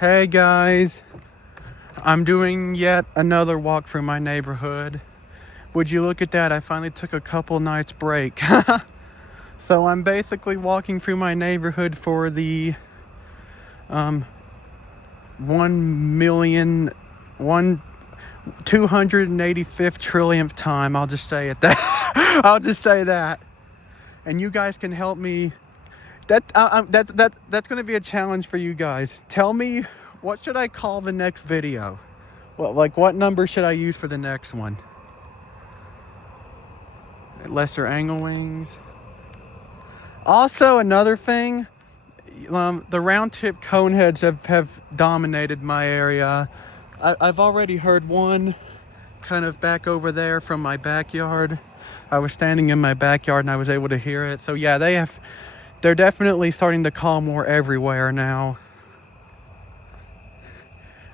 Hey guys, I'm doing yet another walk through my neighborhood. Would you look at that? I finally took a couple nights break. So I'm basically walking through my neighborhood for the um 1 million one 285th trillionth time. I'll just say it that. I'll just say that. And you guys can help me. That's going to be a challenge for you guys. Tell me, what should I call the next video? Well, like, what number should I use for the next one? Lesser angle wings. Also, another thing, the round tip coneheads have dominated my area. I've already heard one kind of back over there from my backyard. I was standing in my backyard and I was able to hear it. So yeah, they're definitely starting to call more everywhere now.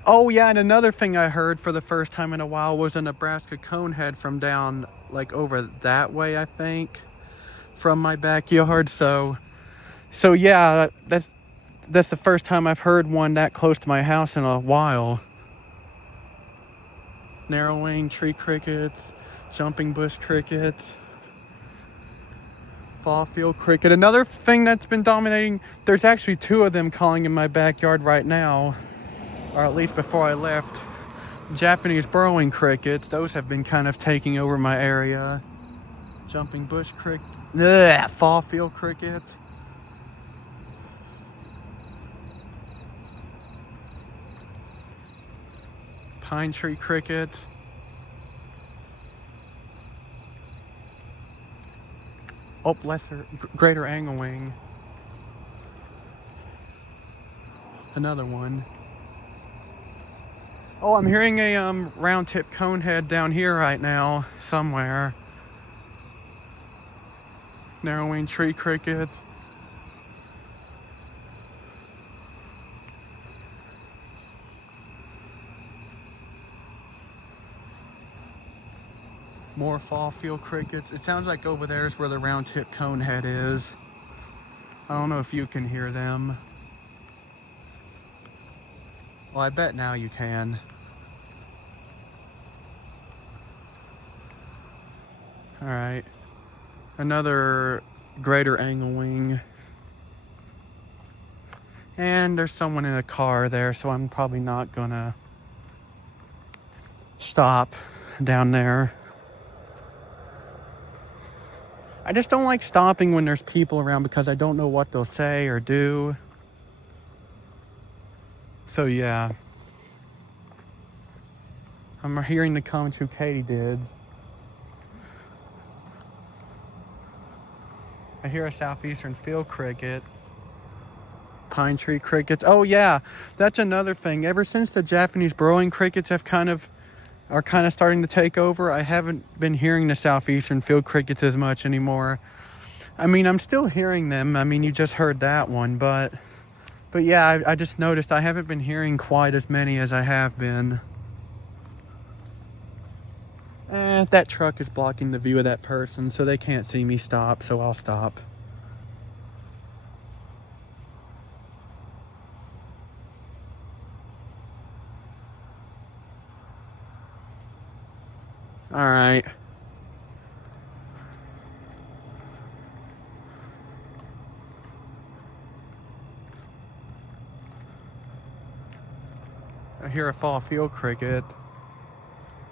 Oh yeah, and another thing I heard for the first time in a while was a Nebraska conehead from down like over that way, I think, from my backyard. So yeah, that's the first time I've heard one that close to my house in a while. Narrow-winged tree crickets, jumping bush crickets, fall field cricket. Another thing that's been dominating, there's actually two of them calling in my backyard right now, or at least before I left. Japanese burrowing crickets, those have been kind of taking over my area. Jumping bush cricket, fall field cricket. Pine tree cricket. Oh, greater anglewing. Another one. Oh, I'm hearing a round tip conehead down here right now, somewhere. Narrow-winged tree cricket. More fall field crickets. It sounds like over there is where the round tip conehead is. I don't know if you can hear them. Well, I bet now you can. All right. Another greater anglewing. And there's someone in a car there, so I'm probably not gonna stop down there. I just don't like stopping when there's people around because I don't know what they'll say or do. So yeah. I'm hearing the comments who katydids. I hear a southeastern field cricket. Pine tree crickets. Oh yeah, that's another thing. Ever since the Japanese burrowing crickets are kind of starting to take over, I haven't been hearing the southeastern field crickets as much anymore. I mean, I'm still hearing them. I mean, you just heard that one, but yeah, I just noticed I haven't been hearing quite as many as I have been. That truck is blocking the view of that person, so they can't see me stop, so I'll stop. All right. I hear a fall field cricket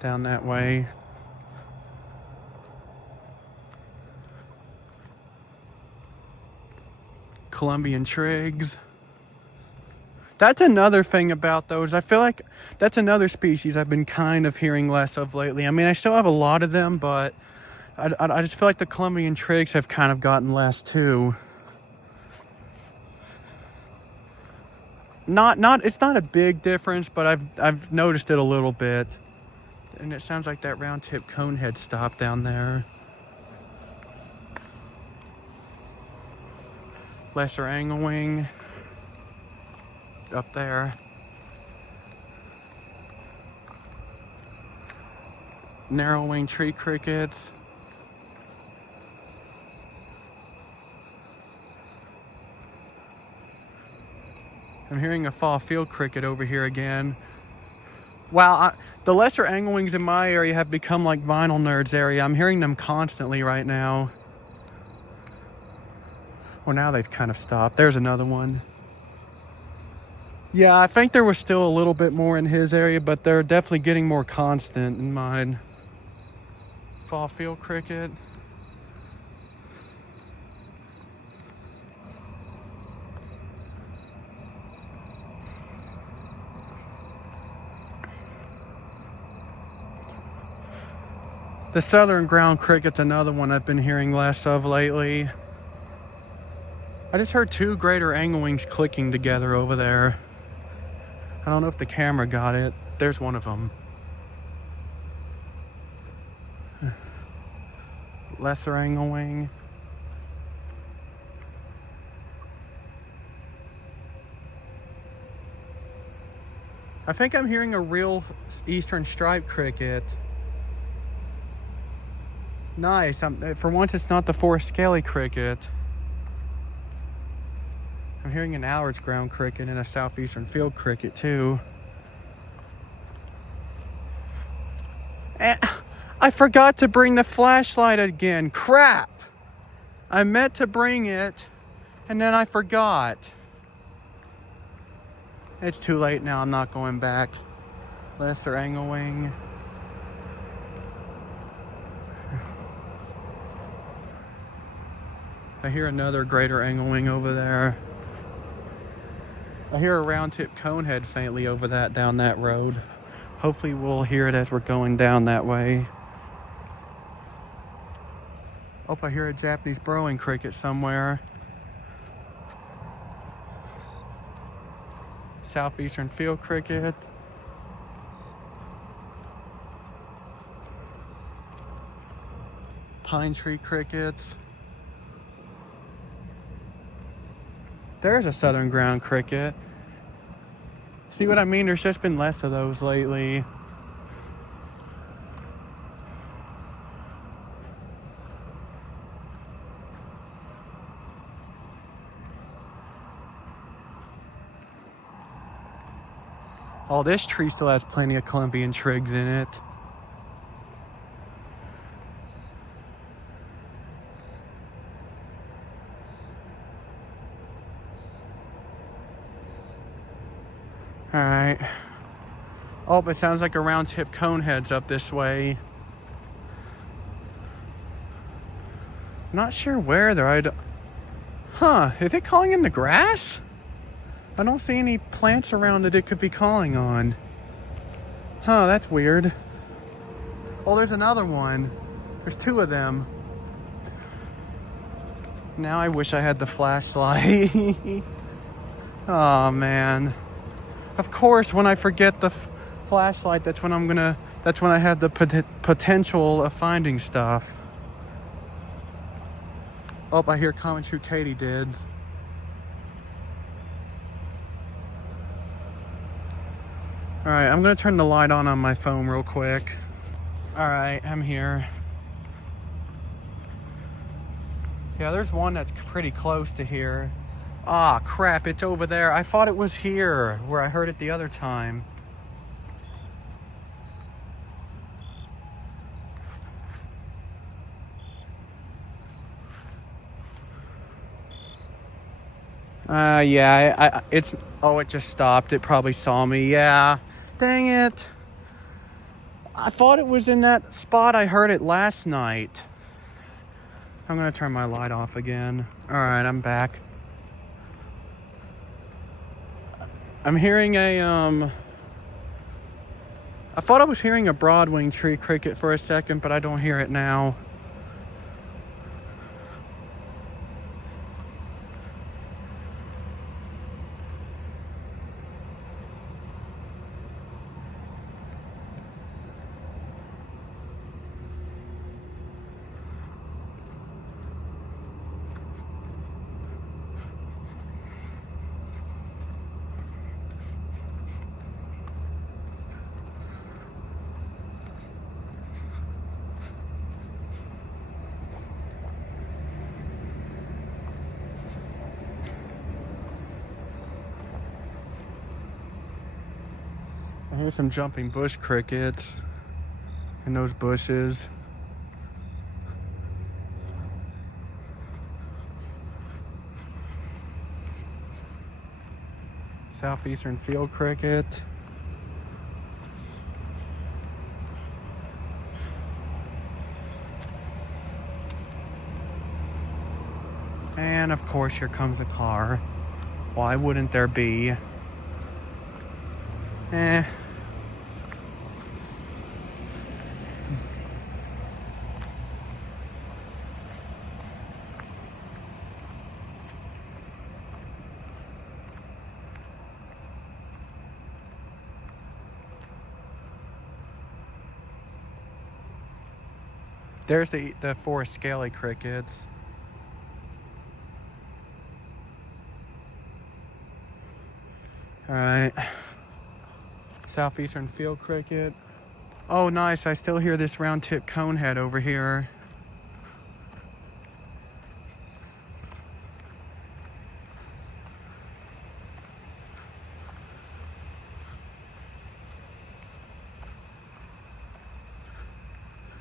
down that way. Colombian trigs. That's another thing about those. I feel like that's another species I've been kind of hearing less of lately. I mean, I still have a lot of them, but I just feel like the Colombian trigs have kind of gotten less too. It's not a big difference, but I've noticed it a little bit. And it sounds like that round tip conehead stopped down there. Lesser anglewing up there. Narrow-winged tree crickets. I'm hearing a fall field cricket over here again. Wow, the lesser anglewings in my area have become like vinyl nerds area. I'm hearing them constantly right now. Well, now they've kind of stopped. There's another one. Yeah, I think there was still a little bit more in his area, but they're definitely getting more constant in mine. Fall field cricket. The southern ground cricket's another one I've been hearing less of lately. I just heard two greater anglewings clicking together over there. I don't know if the camera got it. There's one of them. Lesser anglewing. I think I'm hearing a real eastern striped cricket. Nice. For once, it's not the forest scaly cricket. I'm hearing an Allard's ground cricket and a southeastern field cricket too. I forgot to bring the flashlight again. Crap! I meant to bring it and then I forgot. It's too late now. I'm not going back. Lesser anglewing. I hear another greater anglewing over there. I hear a round tip conehead faintly over down that road. Hopefully we'll hear it as we're going down that way. Oh, I hear a Japanese burrowing cricket somewhere. Southeastern field cricket. Pine tree crickets. There's a southern ground cricket. See what I mean? There's just been less of those lately. Oh, this tree still has plenty of Columbian trigs in it. Alright. Oh, but it sounds like a round tip conehead's up this way. Not sure where they're. Huh, is it calling in the grass? I don't see any plants around that it could be calling on. Huh, that's weird. Oh, there's another one. There's two of them. Now I wish I had the flashlight. Oh man. Of course, when I forget the flashlight, that's when I have the potential of finding stuff. Oh, I hear come and shoot katydids. Alright, I'm gonna turn the light on my phone real quick. Alright, I'm here. Yeah, there's one that's pretty close to here. Ah, crap, it's over there. I thought it was here, where I heard it the other time. Yeah, it just stopped. It probably saw me, yeah. Dang it. I thought it was in that spot I heard it last night. I'm gonna turn my light off again. Alright, I'm back. I'm hearing I thought I was hearing a broadwing tree cricket for a second, but I don't hear it now. I hear some jumping bush crickets in those bushes. Southeastern field cricket. And of course, here comes a car. Why wouldn't there be? There's the forest scaly crickets. All right. Southeastern field cricket. Oh, nice. I still hear this round-tip conehead over here.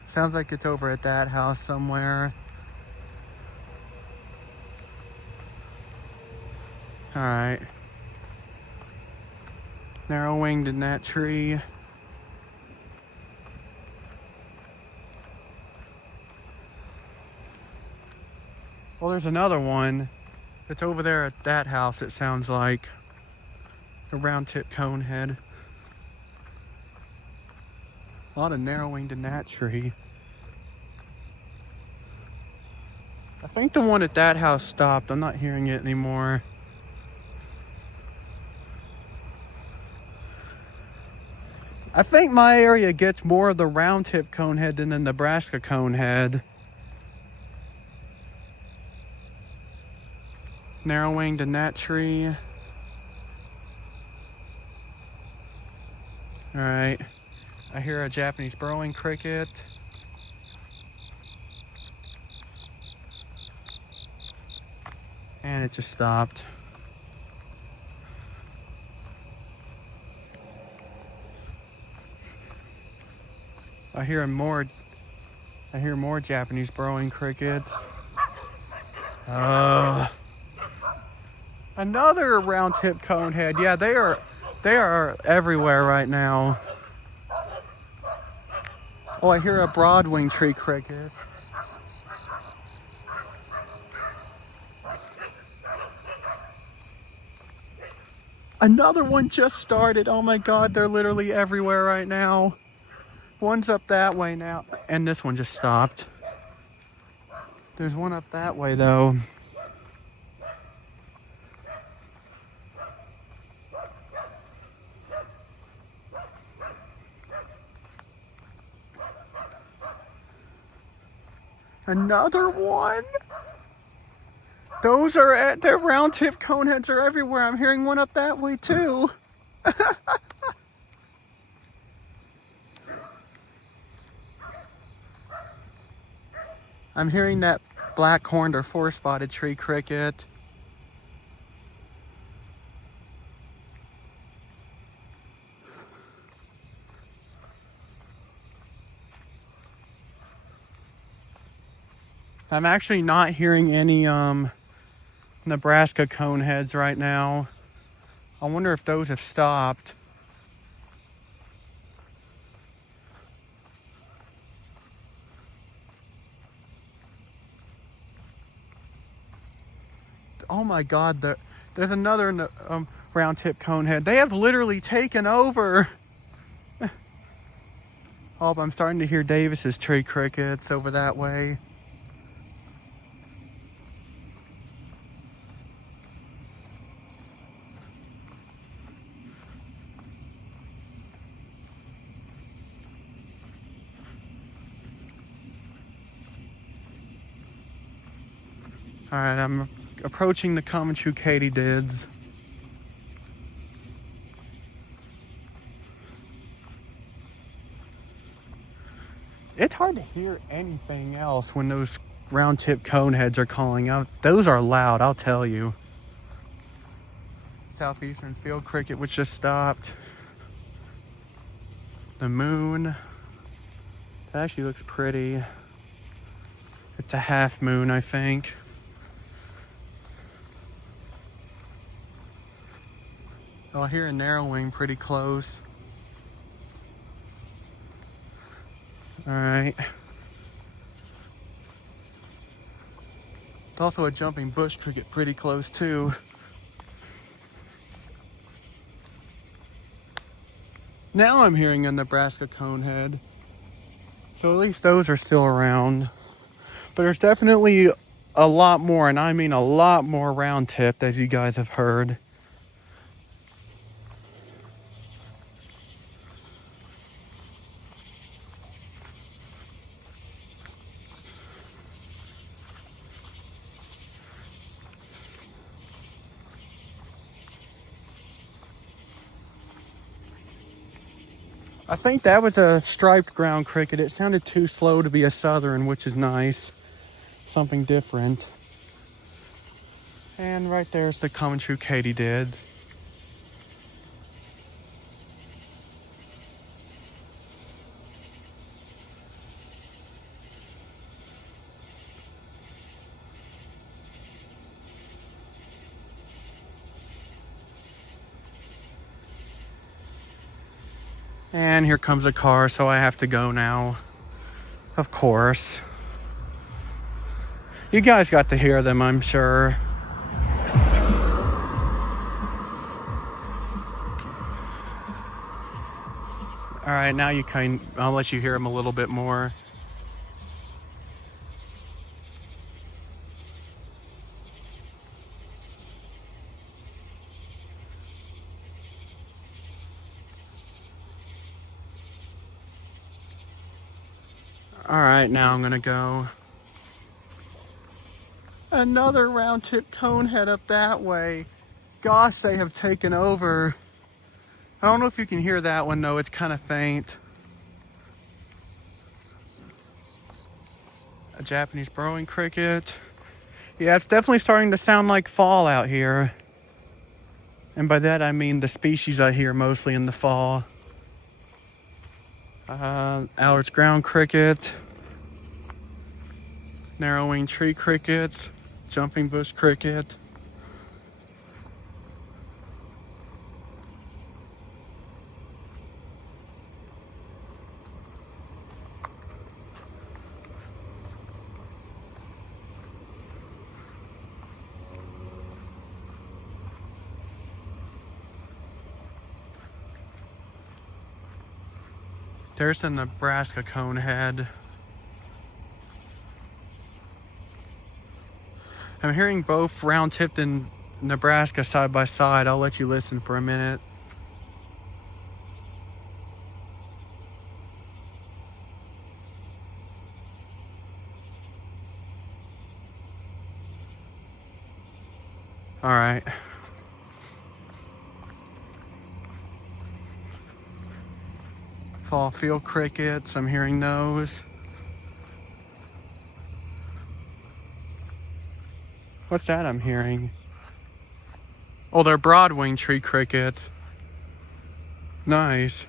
Sounds like it's over at that house somewhere. All right. Narrow-winged in that tree. Well, there's another one that's over there at that house, it sounds like. A round-tip conehead. A lot of narrow-winged in that tree. I think the one at that house stopped. I'm not hearing it anymore. I think my area gets more of the round-tip conehead than the Nebraska conehead. Narrow-winged in that tree. All right. I hear a Japanese burrowing cricket. And it just stopped. I hear more Japanese burrowing crickets. Another round-tip conehead. Yeah, they are everywhere right now. Oh, I hear a broad-winged tree cricket. Another one just started. Oh my God, they're literally everywhere right now. One's up that way now, and this one just stopped. There's one up that way though. Another one? Those are at their round tip coneheads are everywhere. I'm hearing one up that way too. I'm hearing that black-horned or four-spotted tree cricket. I'm actually not hearing any Nebraska coneheads right now. I wonder if those have stopped. Oh my God, there's another round tip conehead. They have literally taken over. Oh, I'm starting to hear Davis's tree crickets over that way. All right, I'm approaching the common true katydids. It's hard to hear anything else when those round tip coneheads are calling out. Those are loud, I'll tell you. Southeastern field cricket, which just stopped. The moon. It actually looks pretty. It's a half moon, I think. Oh, I hear a narrowing pretty close. All right. There's also a jumping bush cricket pretty close too. Now I'm hearing a Nebraska conehead. So at least those are still around. But there's definitely a lot more, and I mean a lot more round-tipped, as you guys have heard. I think that was a striped ground cricket. It sounded too slow to be a southern, which is nice. Something different. And right there's the common true katydids. And here comes a car, so I have to go now. Of course. You guys got to hear them, I'm sure. All right, now I'll let you hear them a little bit more. All right, now I'm gonna go. Another round tip conehead up that way. Gosh, they have taken over. I don't know if you can hear that one though, it's kind of faint. A Japanese burrowing cricket. Yeah, it's definitely starting to sound like fall out here. And by that I mean the species I hear mostly in the fall. Allard's ground cricket. Narrowing tree cricket. Jumping bush cricket. There's the Nebraska conehead. I'm hearing both round-tipped and Nebraska side by side. I'll let you listen for a minute. All right. Fall field crickets, I'm hearing those. What's that I'm hearing? Oh, they're broadwing tree crickets. Nice.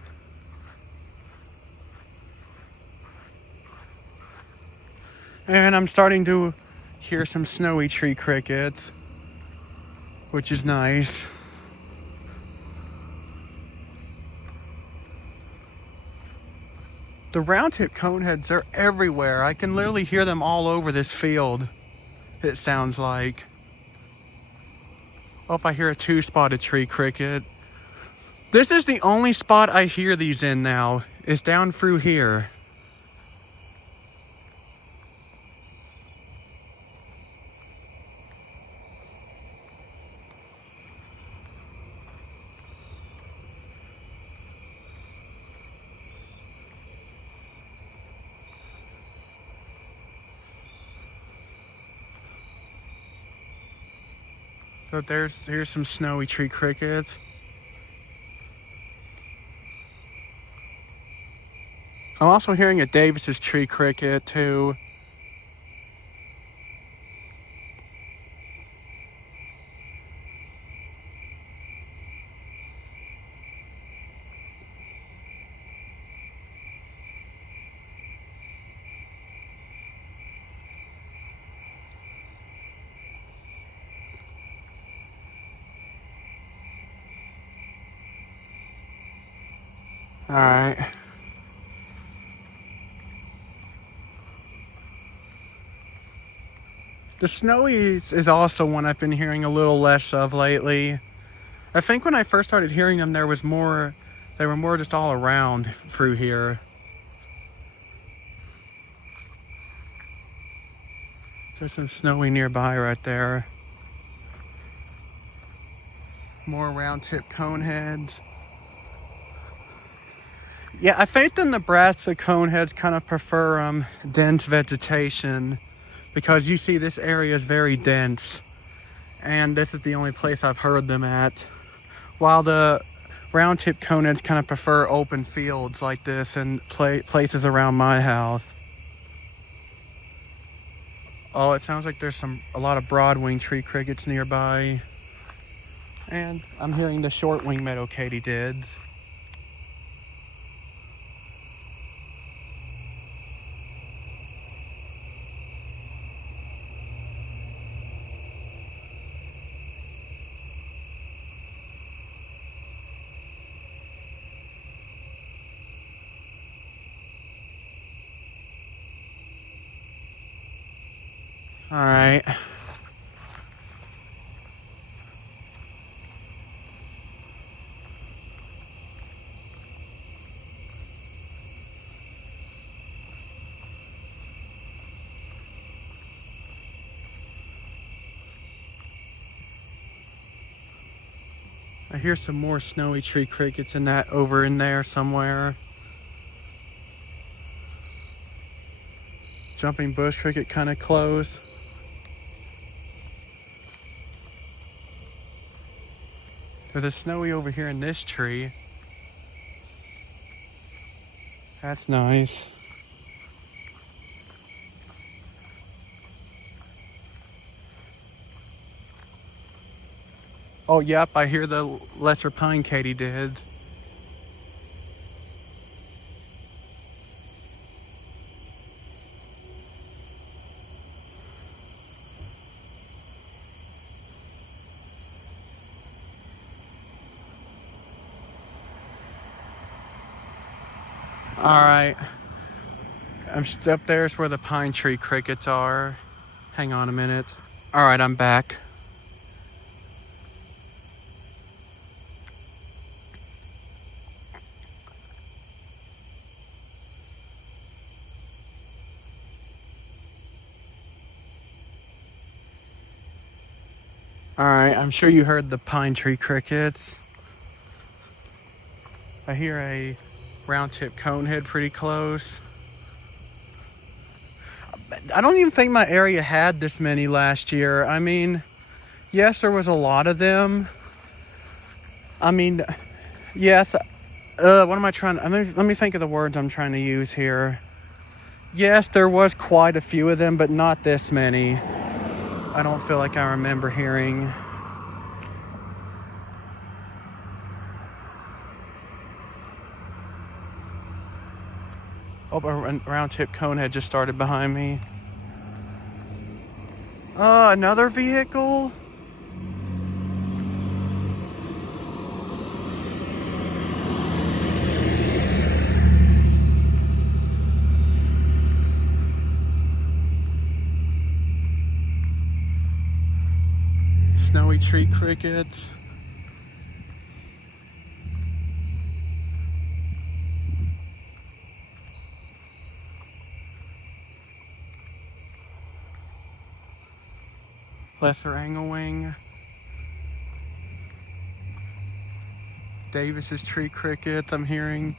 And I'm starting to hear some snowy tree crickets, which is nice. The round-tip coneheads are everywhere. I can literally hear them all over this field, it sounds like. Oh, if I hear a two-spotted tree cricket. This is the only spot I hear these in now, is down through here. So here's some snowy tree crickets. I'm also hearing a Davis's tree cricket too. All right. The snowies is also one I've been hearing a little less of lately. I think when I first started hearing them, they were more just all around through here. There's some snowy nearby right there. More round tip coneheads. Yeah, I think the Nebraska coneheads kind of prefer dense vegetation, because you see this area is very dense, and this is the only place I've heard them at. While the round tip coneheads kind of prefer open fields like this and places around my house. Oh, it sounds like there's a lot of broadwing tree crickets nearby. And I'm hearing the short-winged meadow katydids. All right. I hear some more snowy tree crickets over in there somewhere. Jumping bush cricket kind of close. There's a snowy over here in this tree. That's nice. Oh, yep, I hear the lesser pine katydids. All right. Up there's where the pine tree crickets are. Hang on a minute. All right, I'm back. All right, I'm sure you heard the pine tree crickets. I hear a round tip conehead pretty close. I don't even think my area had this many last year. I mean, yes, there was a lot of them. I mean, yes. What am I trying to... Let me think of the words I'm trying to use here. Yes, there was quite a few of them, but not this many. I don't feel like I remember hearing. Oh, a round tip conehead just started behind me. Another vehicle? Snowy tree crickets. Lesser anglewing. Davis's tree crickets I'm hearing.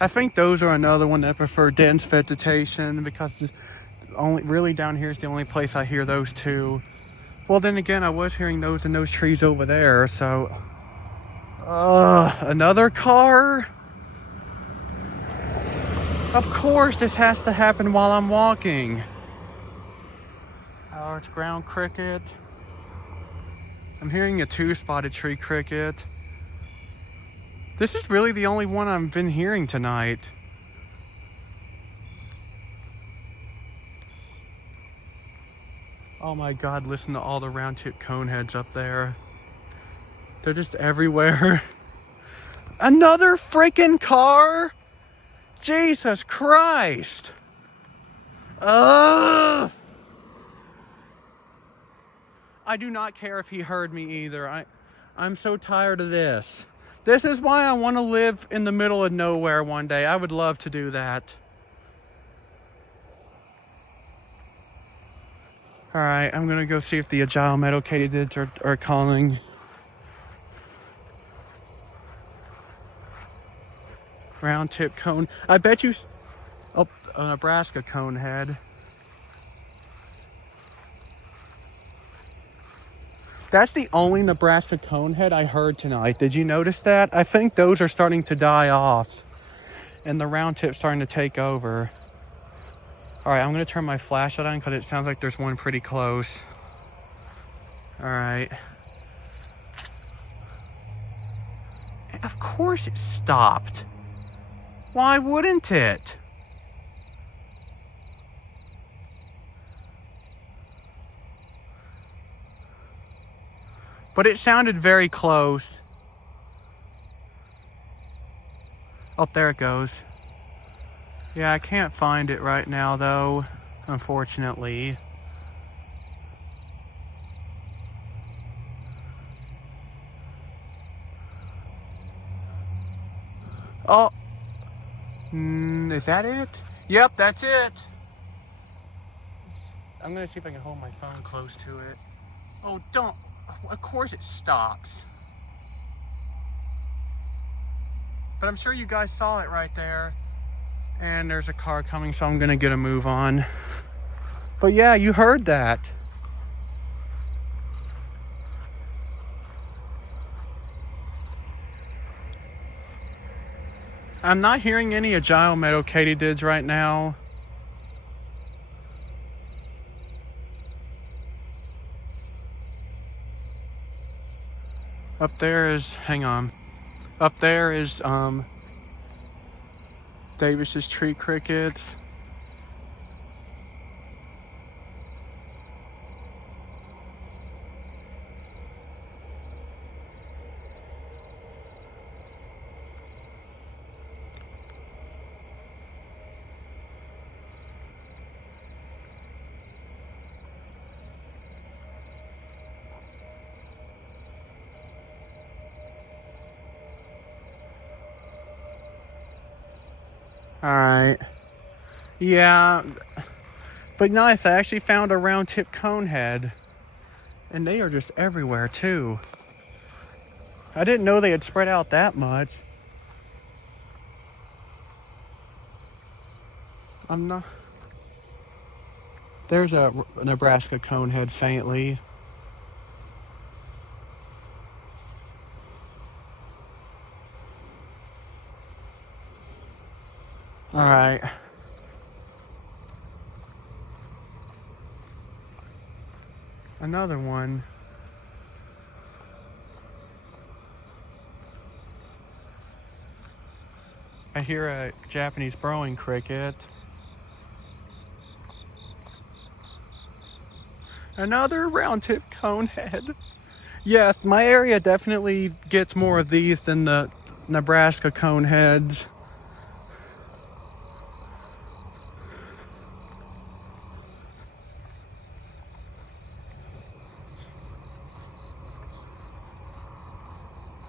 I think those are another one that prefer dense vegetation, because really down here is the only place I hear those two. Well, then again, I was hearing those in those trees over there, so... another car? Of course, this has to happen while I'm walking. Oh, it's ground cricket. I'm hearing a two-spotted tree cricket. This is really the only one I've been hearing tonight. Oh my God, listen to all the round tip coneheads up there. They're just everywhere. Another freaking car? Jesus Christ. Ugh. I do not care if he heard me either. I'm so tired of this. This is why I want to live in the middle of nowhere one day. I would love to do that. Alright, I'm gonna go see if the agile meadow katydids are calling. Round tip cone. I bet you... Oh, a Nebraska conehead. That's the only Nebraska conehead I heard tonight. Did you notice that? I think those are starting to die off. And the round tip's starting to take over. Alright, I'm going to turn my flashlight on because it sounds like there's one pretty close. Alright. Of course it stopped. Why wouldn't it? But it sounded very close. Oh, there it goes. Yeah, I can't find it right now, though, unfortunately. Oh. Is that it? Yep, that's it. I'm going to see if I can hold my phone close to it. Oh, don't. Of course it stops. But I'm sure you guys saw it right there. And there's a car coming, so I'm gonna get a move on. But yeah, you heard that. I'm not hearing any agile meadow katydids right now. Up there is, hang on. Up there is Davis's tree crickets. Alright. Yeah. But nice, I actually found a round tip conehead. And they are just everywhere too. I didn't know they had spread out that much. I'm not... There's a Nebraska conehead faintly. Alright. Another one. I hear a Japanese burrowing cricket. Another round tip conehead. Yes, my area definitely gets more of these than the Nebraska coneheads.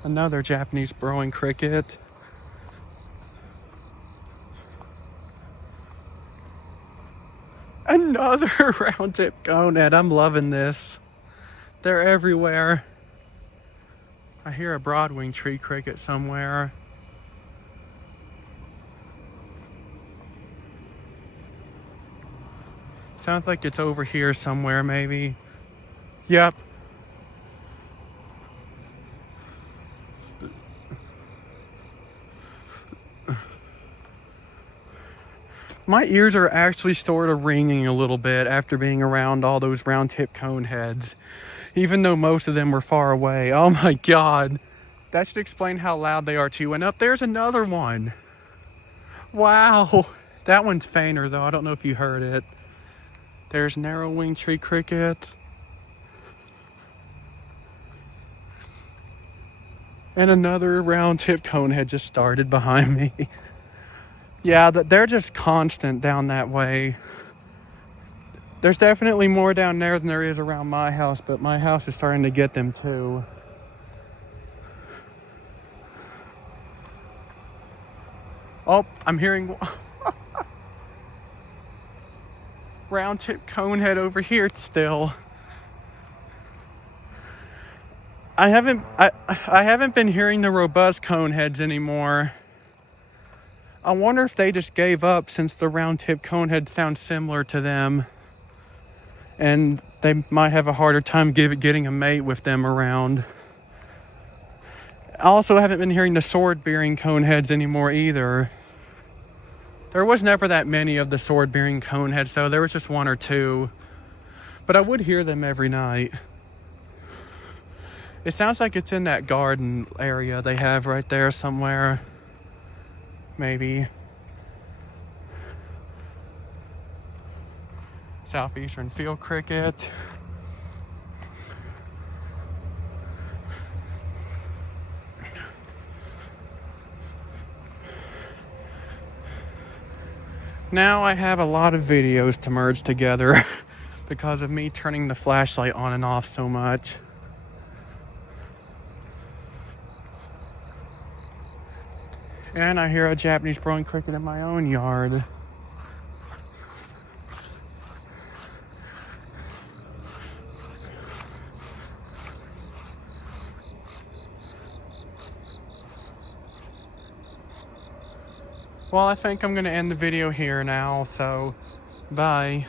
Another Japanese burrowing cricket. Another round tip conehead. I'm loving this. They're everywhere. I hear a broadwing tree cricket somewhere. Sounds like it's over here somewhere, maybe. Yep. My ears are actually sort of ringing a little bit after being around all those round tip cone heads, even though most of them were far away. Oh my God. That should explain how loud they are too. And up there's another one. Wow. That one's fainter though. I don't know if you heard it. There's narrow-winged tree cricket. And another round tip conehead just started behind me. Yeah, they're just constant down that way. There's definitely more down there than there is around my house, but my house is starting to get them too. Oh, I'm hearing round tip conehead over here still. I haven't been hearing the robust coneheads anymore. I wonder if they just gave up since the round tip conehead sounds similar to them. And they might have a harder time getting a mate with them around. I also haven't been hearing the sword-bearing coneheads anymore either. There was never that many of the sword-bearing coneheads, so there was just one or two. But I would hear them every night. It sounds like it's in that garden area they have right there somewhere. Maybe. Southeastern field cricket. Now I have a lot of videos to merge together because of me turning the flashlight on and off so much. And I hear a Japanese growing cricket in my own yard. Well, I think I'm going to end the video here now, so bye.